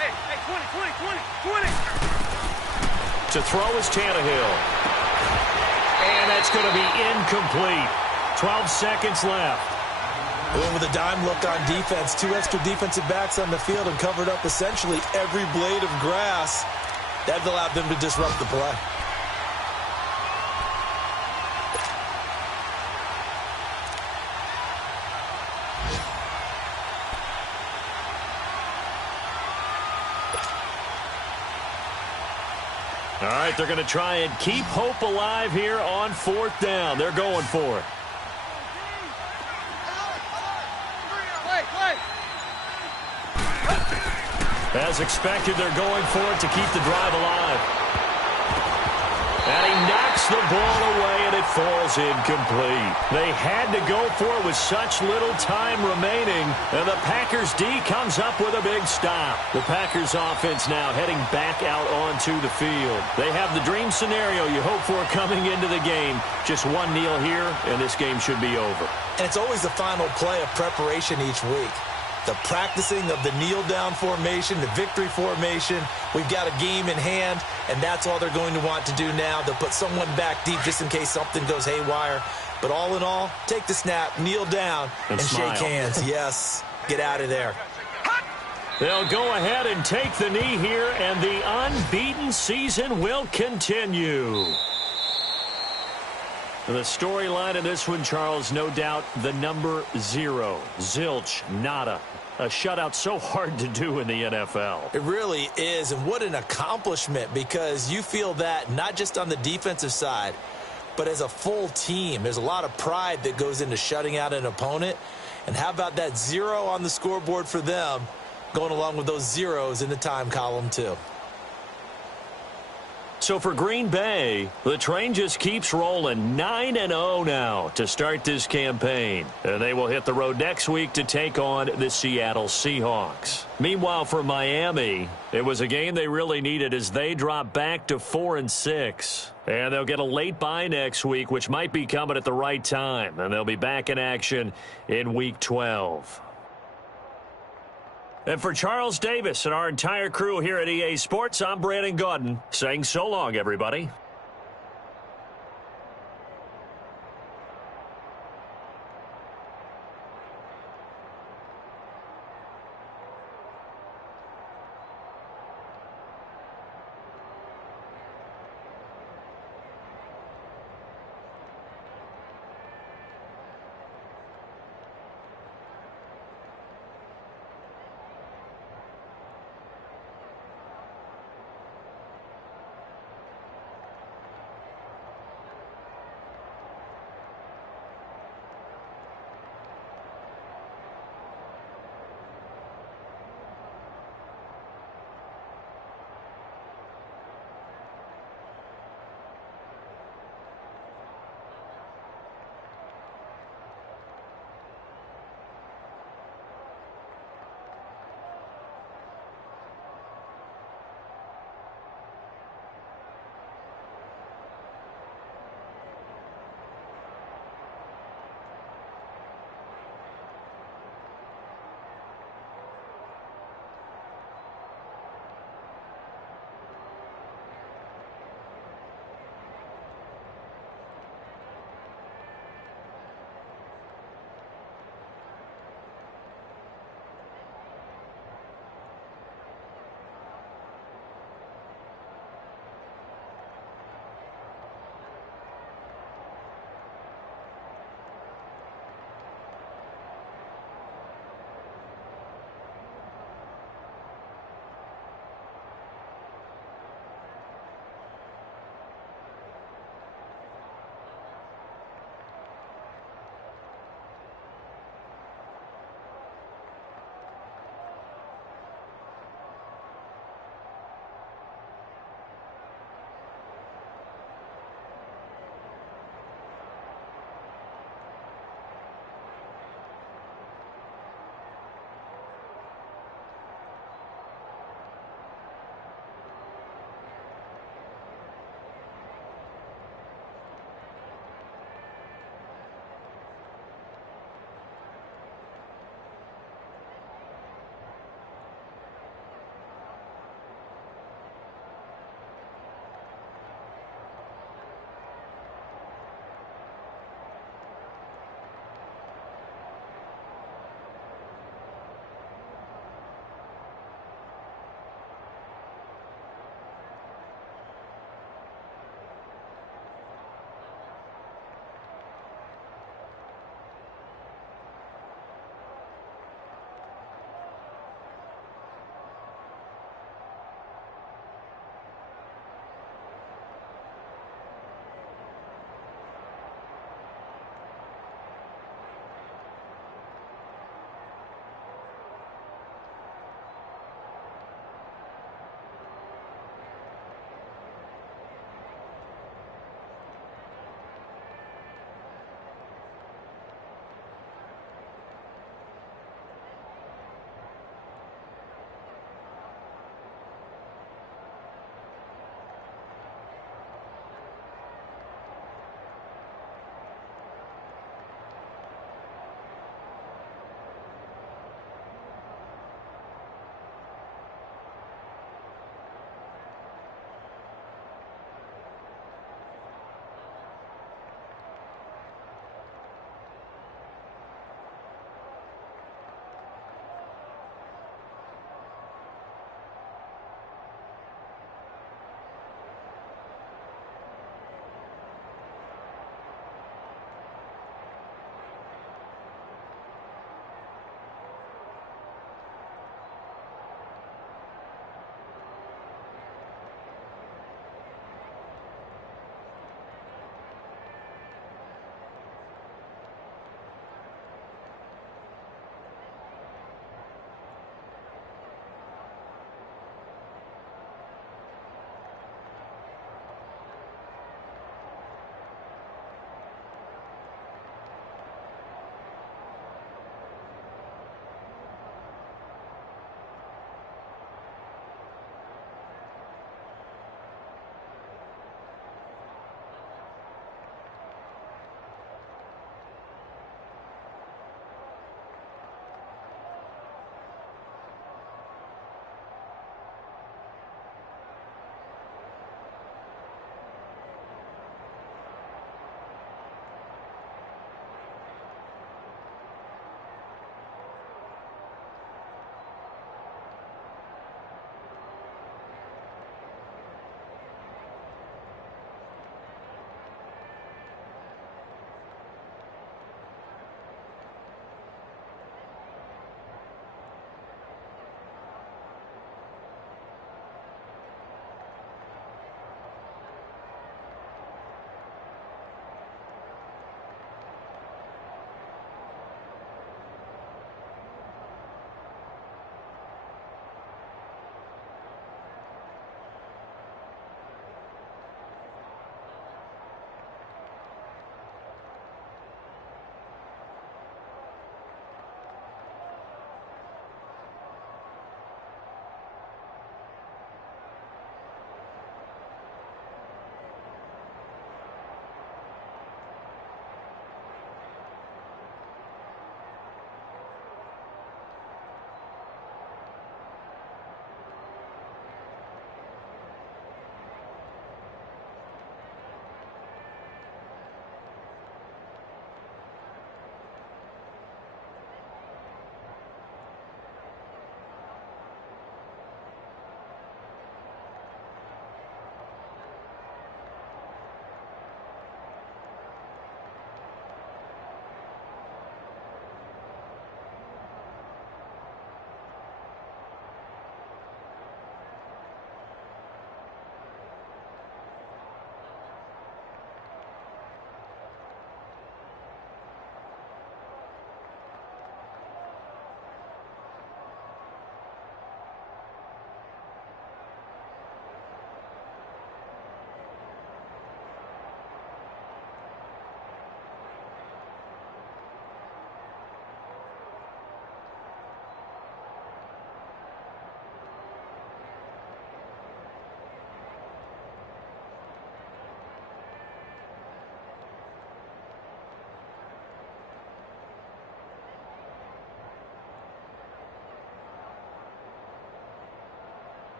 Hey, 20. To throw is Tannehill. And that's going to be incomplete. 12 seconds left. Going with a dime look on defense. 2 extra defensive backs on the field and covered up essentially every blade of grass. That allowed them to disrupt the play. All right, they're going to try and keep hope alive here on 4th down. They're going for it. As expected, they're going for it to keep the drive alive. And he knocks the ball away, and it falls incomplete. They had to go for it with such little time remaining, and the Packers D comes up with a big stop. The Packers offense now heading back out onto the field. They have the dream scenario you hope for coming into the game. Just one kneel here, and this game should be over. And it's always the final play of preparation each week. The practicing of the kneel-down formation, the victory formation. We've got a game in hand, and that's all they're going to want to do now. They'll put someone back deep just in case something goes haywire. But all in all, take the snap, kneel down, and shake hands. Yes, get out of there. They'll go ahead and take the knee here, and the unbeaten season will continue. The storyline in this one, Charles, no doubt the number 0. Zilch, nada. A shutout so hard to do in the NFL. It really is, and what an accomplishment, because you feel that not just on the defensive side, but as a full team. There's a lot of pride that goes into shutting out an opponent. And how about that 0 on the scoreboard for them, going along with those zeros in the time column too. So for Green Bay, the train just keeps rolling. 9-0 now to start this campaign. And they will hit the road next week to take on the Seattle Seahawks. Meanwhile, for Miami, it was a game they really needed as they drop back to 4-6. And they'll get a late bye next week, which might be coming at the right time. And they'll be back in action in Week 12. And for Charles Davis and our entire crew here at EA Sports, I'm Brandon Gaudin saying so long, everybody.